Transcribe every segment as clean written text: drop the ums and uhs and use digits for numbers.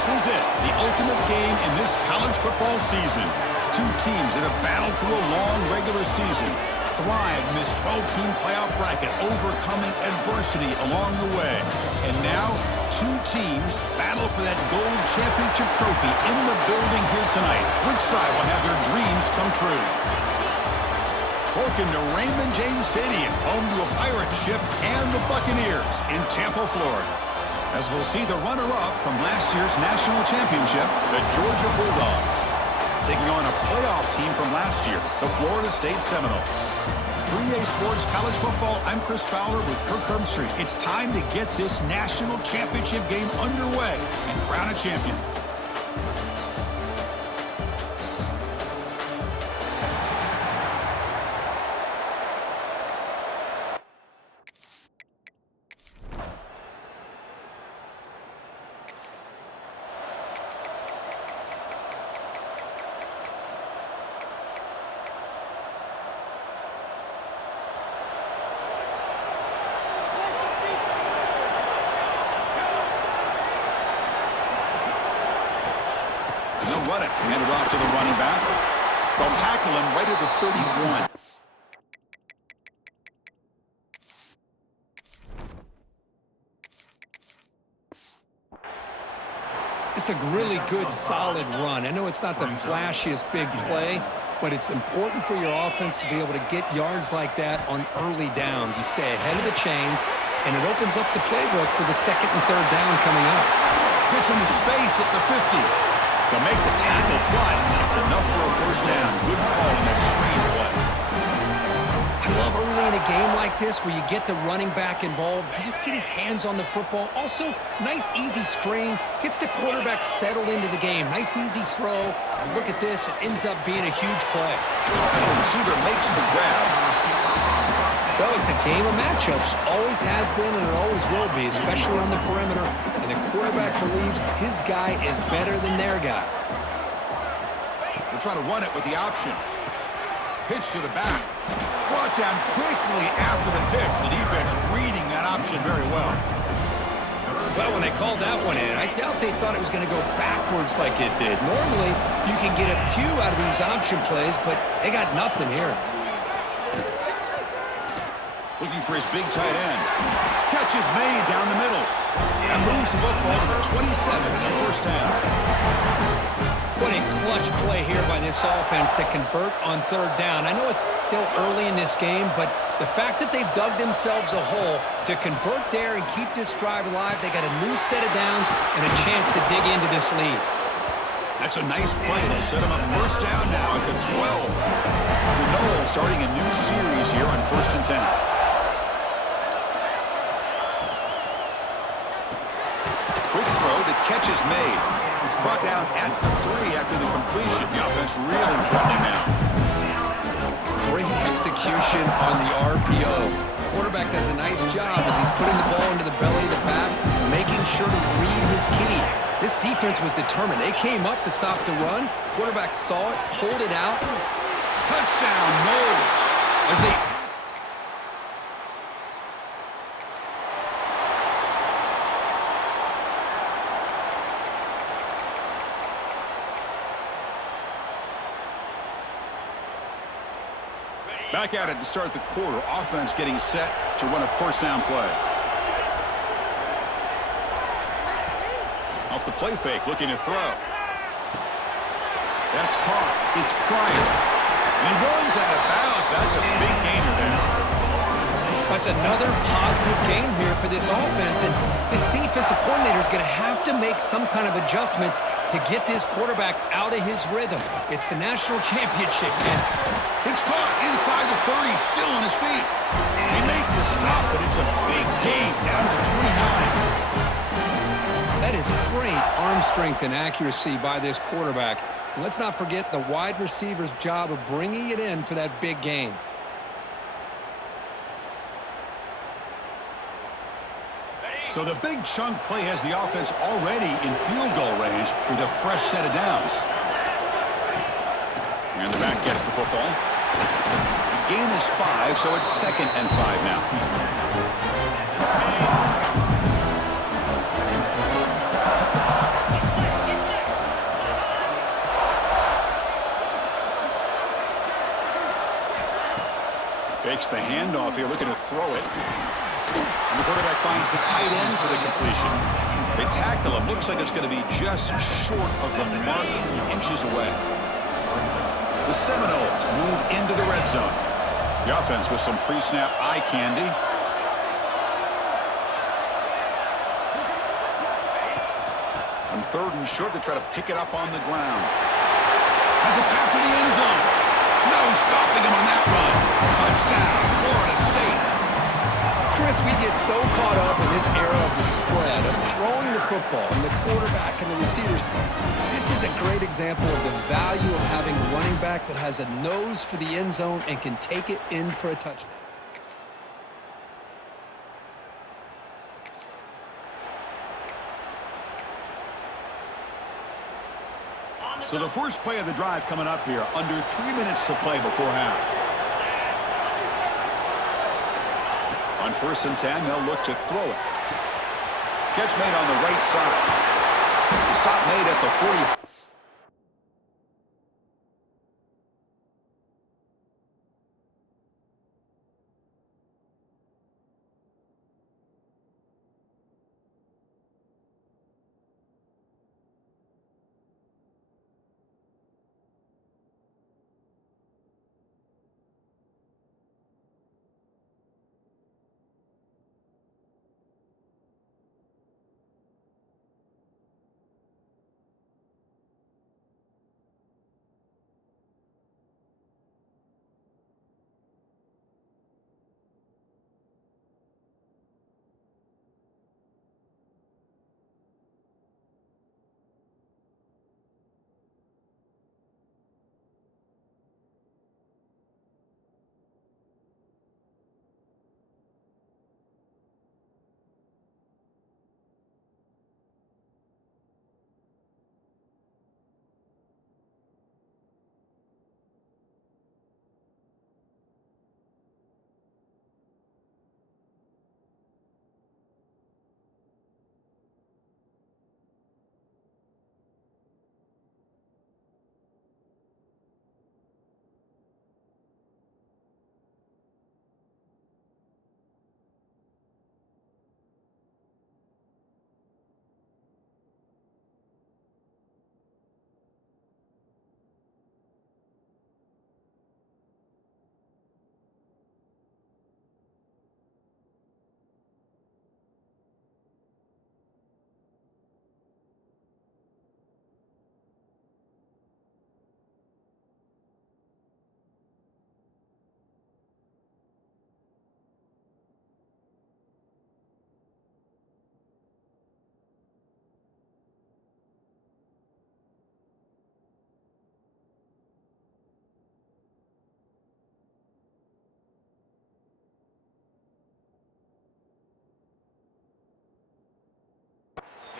This is it, the ultimate game in this college football season. Two teams that have battled through a long regular season, thrive in this 12-team playoff bracket, overcoming adversity along the way. And now, two teams battle for that gold championship trophy in the building here tonight. Which side will have their dreams come true? Welcome to Raymond James Stadium, home to a pirate ship and the Buccaneers in Tampa, Florida. As we'll see the runner-up from last year's national championship, the Georgia Bulldogs, taking on a playoff team from last year, the Florida State Seminoles. 3A Sports College Football, I'm Chris Fowler with Kirk Herbstreit. It's time to get this national championship game underway and crown a champion. They'll run it. Hand it off to the running back. They'll tackle him right at the 31. It's a really good, solid run. I know it's not the flashiest big play, but it's important for your offense to be able to get yards like that on early downs. You stay ahead of the chains, and it opens up the playbook for the second and third down coming up. Gets into space at the 50. They'll make the tackle, but it's enough for a first down. Good call in that screen play. I love early in a game like this where you get the running back involved. You just get his hands on the football. Also, nice, easy screen. Gets the quarterback settled into the game. Nice, easy throw. And look at this. It ends up being a huge play. The receiver makes the grab. Well, it's a game of matchups. Always has been and it always will be, especially on the perimeter. And the quarterback believes his guy is better than their guy. We'll try to run it with the option. Pitch to the back. Brought down quickly after the pitch. The defense reading that option very well. Well, when they called that one in, I doubt they thought it was going to go backwards like it did. Normally, you can get a few out of these option plays, but they got nothing here. Looking for his big tight end. Catch is made down the middle. And moves the football to the 27 and first down. What a clutch play here by this offense to convert on third down. I know it's still early in this game, but the fact that they've dug themselves a hole to convert there and keep this drive alive, they got a new set of downs and a chance to dig into this lead. That's a nice play. It'll set them up first down now at the 12. The Noles starting a new series here on 1st and 10. Quick throw, the catch is made. Brought down at the 3 after the completion. The offense really threatening now. Great execution on the RPO. Quarterback does a nice job as he's putting the ball into the belly of the back, making sure to read his key. This defense was determined. They came up to stop the run. Quarterback saw it, pulled it out. Touchdown, Noles. As they... Back at it to start the quarter. Offense getting set to run a first down play. Off the play fake, looking to throw. That's caught. It's Pryor. And he runs out of bounds. That's a big gainer there. That's another positive game here for this offense, and this defensive coordinator is going to have to make some kind of adjustments to get this quarterback out of his rhythm. It's the national championship, man. It's caught inside the 30, still on his feet. They make the stop, but it's a big gain down to the 29. That is great arm strength and accuracy by this quarterback. And let's not forget the wide receiver's job of bringing it in for that big gain. So the big chunk play has the offense already in field goal range with a fresh set of downs. And the back gets the football. The gain is 5, so it's 2nd and 5 now. Fakes the handoff here, looking to throw it. And the quarterback finds the tight end for the completion. They tackle him. Looks like it's going to be just short of the mark, inches away. The Seminoles move into the red zone. The offense with some pre-snap eye candy. On 3rd and short, they try to pick it up on the ground. Has a path to the end zone. No stopping him on that run. Touchdown, Florida State. Chris, we get so caught up in this era of the spread, of throwing the football, and the quarterback and the receivers. This is a great example of the value of having a running back that has a nose for the end zone and can take it in for a touchdown. So the first play of the drive coming up here, under 3 minutes to play before half. On 1st and 10, they'll look to throw it. Catch made on the right side. The stop made at the 40.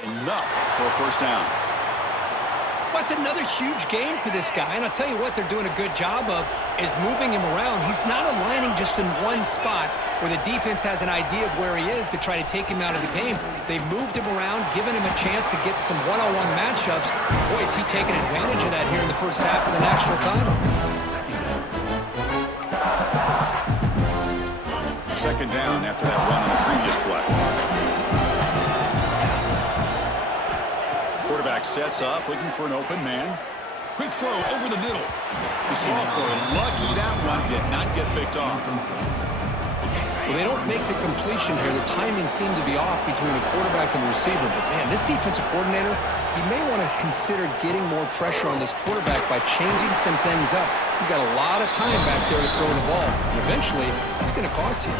Enough for a first down. Well, it's another huge game for this guy, and I'll tell you what they're doing a good job of is moving him around. He's not aligning just in one spot where the defense has an idea of where he is to try to take him out of the game. They've moved him around, given him a chance to get some one-on-one matchups. Boy, is he taking advantage of that here in the first half of the national title. 2nd down after that run on the previous play. Quarterback sets up, looking for an open man. Quick throw over the middle. The sophomore, lucky that one did not get picked off. Well, they don't make the completion here. The timing seemed to be off between the quarterback and the receiver. But, man, this defensive coordinator, he may want to consider getting more pressure on this quarterback by changing some things up. You've got a lot of time back there to throw the ball. And eventually, it's going to cost you.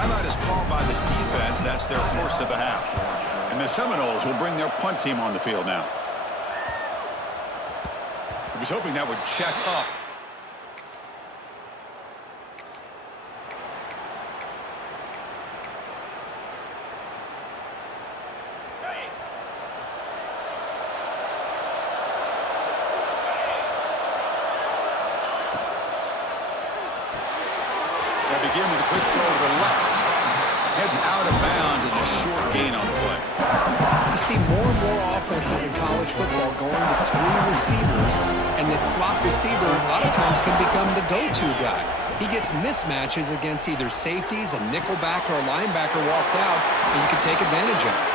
Timeout is called by the defense. That's their first of the half. And the Seminoles will bring their punt team on the field now. I was hoping that would check up. They begin with a quick throw to the left. Heads out of bounds as a short gain on the play. You see more and more offenses in college football going to 3 receivers, and this slot receiver a lot of times can become the go-to guy. He gets mismatches against either safeties, a nickelback, or a linebacker walked out, and you can take advantage of it.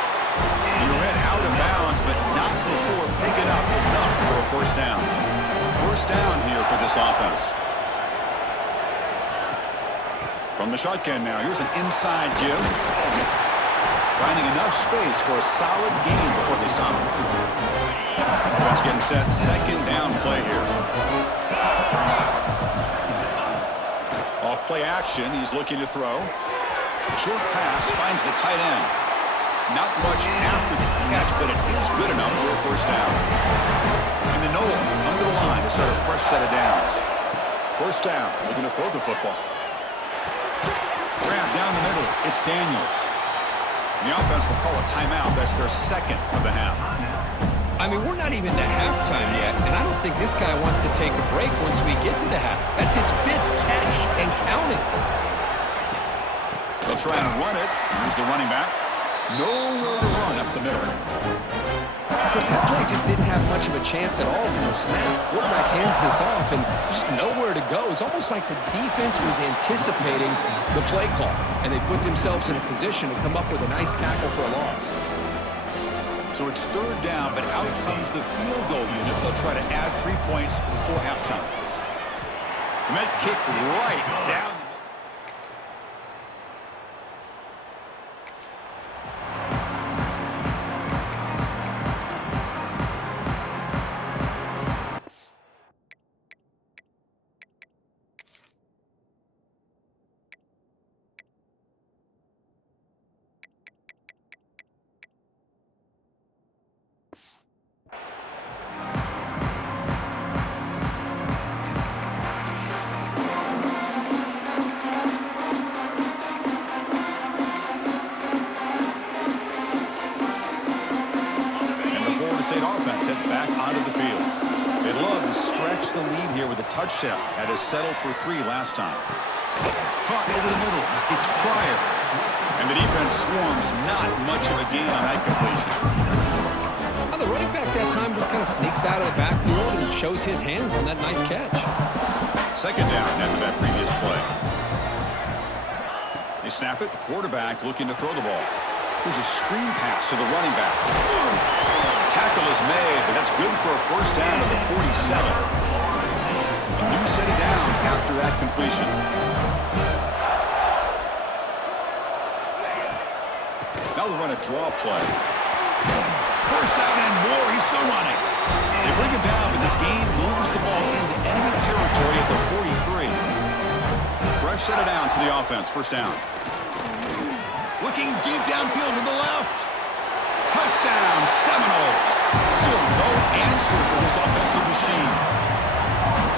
You went out of bounds, but not before picking up enough for a first down. First down here for this offense. From the shotgun now, here's an inside give. Finding enough space for a solid gain before they stop it. Offense getting set, second down play here. Off play action, he's looking to throw. Short pass finds the tight end. Not much after the catch, but it is good enough for a first down. And the Noles come to the line to start a fresh set of downs. First down, looking to throw the football. Grab down the middle, it's Daniels. The offense will call a timeout. That's their second of the half. I mean, we're not even to halftime yet, and I don't think this guy wants to take a break once we get to the half. That's his 5th catch and counting. They'll try and run it. Here's the running back. Nowhere to run up the middle. Chris, that play just didn't have much of a chance at all from the snap. Quarterback hands this off and just nowhere to go. It's almost like the defense was anticipating the play call, and they put themselves in a position to come up with a nice tackle for a loss. So it's third down, but out comes the field goal unit. They'll try to add 3 points before halftime. Met kick right down. State offense heads back onto the field. They'd love to stretch the lead here with a touchdown. Had us settled for 3 last time. Caught over the middle. It's Pryor. And the defense swarms. Not much of a gain on that completion. Well, the running back that time just kind of sneaks out of the backfield and shows his hands on that nice catch. Second down after that previous play. They snap it. The quarterback looking to throw the ball. Here's a screen pass to the running back. Tackle is made, but that's good for a first down at the 47. A new set of downs after that completion. Now they'll run a draw play. First down and more. He's still running. They bring him down, but the gain moves the ball into enemy territory at the 43. Fresh set of downs for the offense. First down. Looking deep downfield to the left. Touchdown, Seminoles. Still no answer for this offensive machine.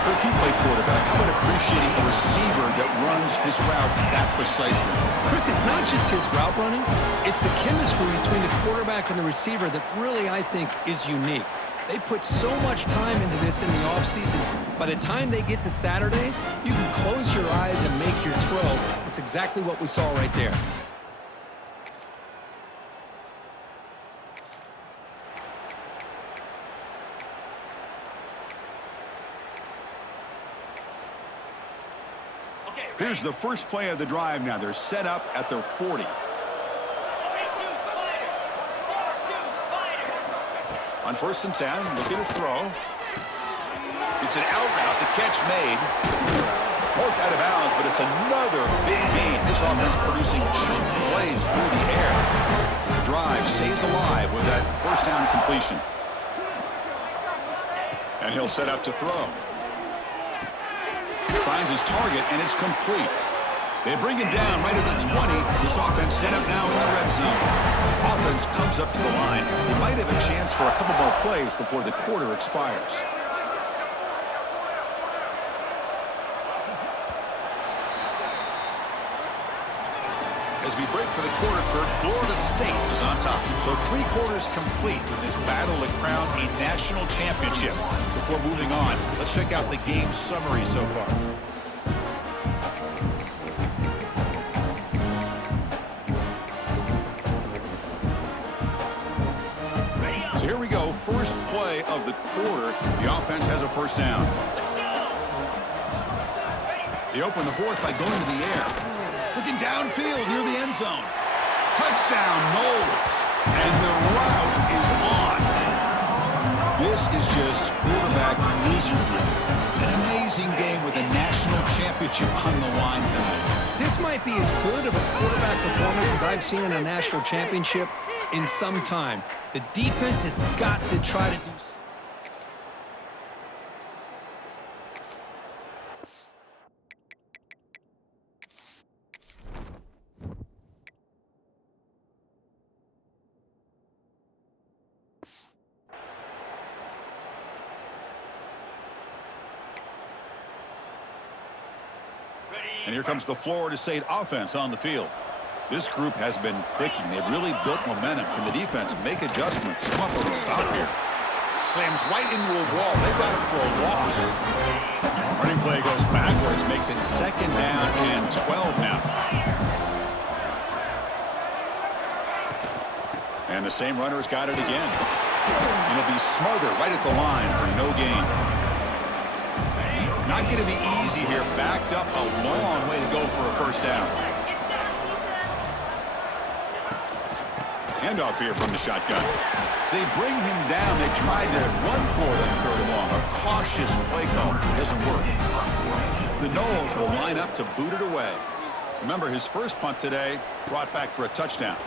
Kirk, you play quarterback. How about appreciating a receiver that runs his routes that precisely? Chris, it's not just his route running. It's the chemistry between the quarterback and the receiver that really, I think, is unique. They put so much time into this in the offseason. By the time they get to Saturdays, you can close your eyes and make your throw. That's exactly what we saw right there. Here's the first play of the drive now. They're set up at their 40. On 1st and 10, looking to throw. It's an out route. The catch made. Poked out of bounds, but it's another big gain. This offense producing chunk plays through the air. The drive stays alive with that first down completion. And he'll set up to throw. Finds his target, and it's complete. They bring him down right at the 20. This offense set up now in the red zone. Offense comes up to the line. They might have a chance for a couple more plays before the quarter expires. As we break for the quarter, Kirk, Florida State is on top. So 3 quarters complete with this battle to crown a national championship. Before moving on, let's check out the game summary so far. So here we first play of the quarter, the offense has a first down. They open the fourth by going to the air. Looking downfield near the end zone. Touchdown, Knowles. And the route is on. This is just quarterback wizardry. An amazing game with a national championship on the line tonight. This might be as good of a quarterback performance as I've seen in a national championship in some time. The defense has got to try to do something. And here comes the Florida State offense on the field. This group has been clicking. They've really built momentum. Can the defense make adjustments? Come up with a stop here. Slams right into a wall. They've got him for a loss. Running play goes backwards. Makes it second down and 12 now. And the same runner's got it again. And it'll be Smothered right at the line for no gain. Not going to be easy here. Backed up a long way to go for a first down. Handoff here from the shotgun. They bring him down. They tried to run for it on third and long. A cautious play call doesn't work. The Noles will line up to boot it away. Remember, his first punt today brought back for a touchdown.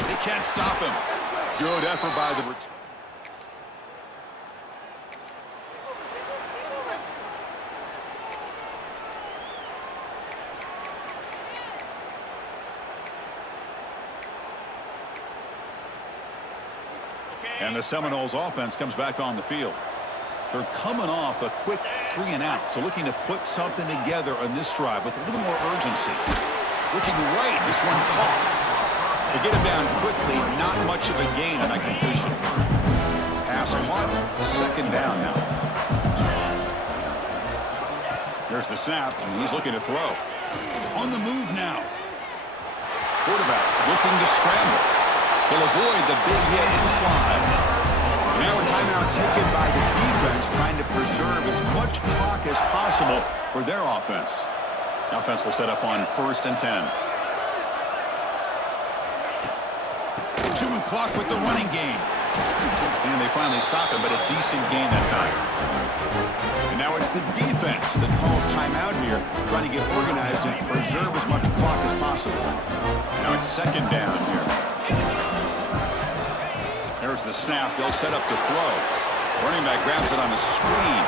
They can't stop him. Good effort by the return. And the Seminoles offense comes back on the field. They're coming off a quick 3-and-out, so looking to put something together on this drive with a little more urgency. Looking right, this one caught. They get him down quickly, not much of a gain on that completion. Pass caught, second down now. There's the snap, and he's looking to throw. On the move now. Quarterback looking to scramble. He'll avoid the big hit with the slide. Now a timeout taken by the defense, trying to preserve as much clock as possible for their offense. The offense will set up on 1st and 10. Chewing clock with the running game. And they finally stop him, but a decent gain that time. And now it's the defense that calls timeout here, trying to get organized and preserve as much clock as possible. Now it's second down here. There's the snap. They'll set up to throw. Running back grabs it on a screen.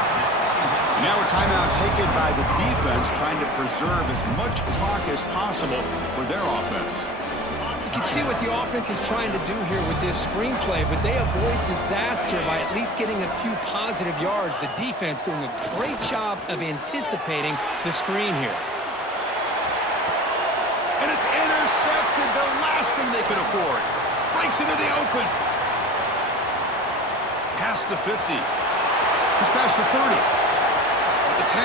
And now a timeout taken by the defense, trying to preserve as much clock as possible for their offense. You can see what the offense is trying to do here with this screenplay, but they avoid disaster by at least getting a few positive yards. The defense doing a great job of anticipating the screen here. And it's intercepted, the last thing they could afford. Breaks into the open. Past the 50. He's past the 30. At the 10.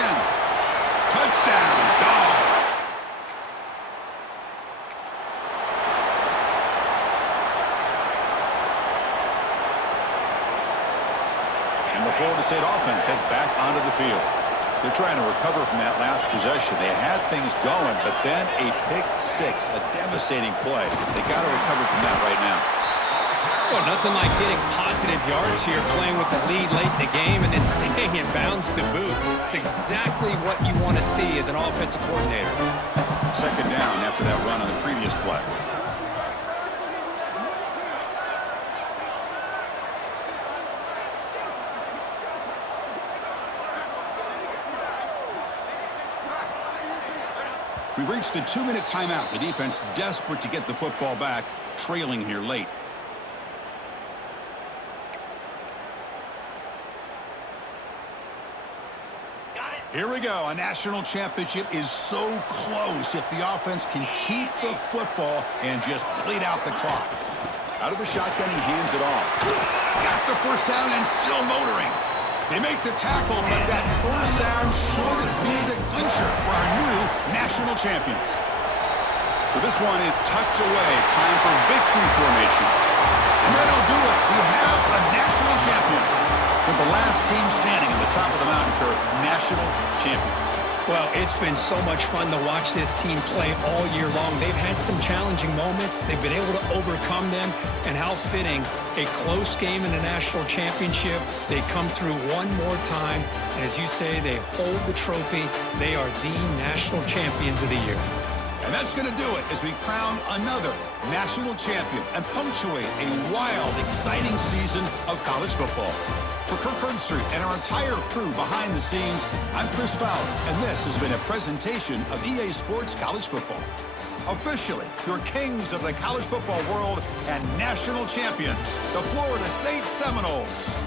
Touchdown, Dogs. And the Florida State offense heads back onto the field. They're trying to recover from that last possession. They had things going, but then a pick six, a devastating play. They got to recover from that right now. Well, nothing like getting positive yards here, playing with the lead late in the game and then staying in bounds to boot. It's exactly what you want to see as an offensive coordinator. Second down after that run on the previous play. We've reached the 2-minute timeout. The defense desperate to get the football back, trailing here late. Here we go. A national championship is so close if the offense can keep the football and just bleed out the clock. Out of the shotgun, he hands it off. Got the first down and still motoring. They make the tackle, but that first down should be the clincher for our new national champions. So this one is tucked away. Time for victory formation. And that'll do it. We have a national champion. With the last team standing at the top of the mountain curve, national champions. Well, it's been so much fun to watch this team play all year long. They've had some challenging moments. They've been able to overcome them. And how fitting, a close game in a national championship. They come through one more time. And as you say, they hold the trophy. They are the national champions of the year. And that's going to do it as we crown another national champion and punctuate a wild, exciting season of college football. For Kirk Herbstreit and our entire crew behind the scenes, I'm Chris Fowler, and this has been a presentation of EA Sports College Football. Officially, your kings of the college football world and national champions, the Florida State Seminoles.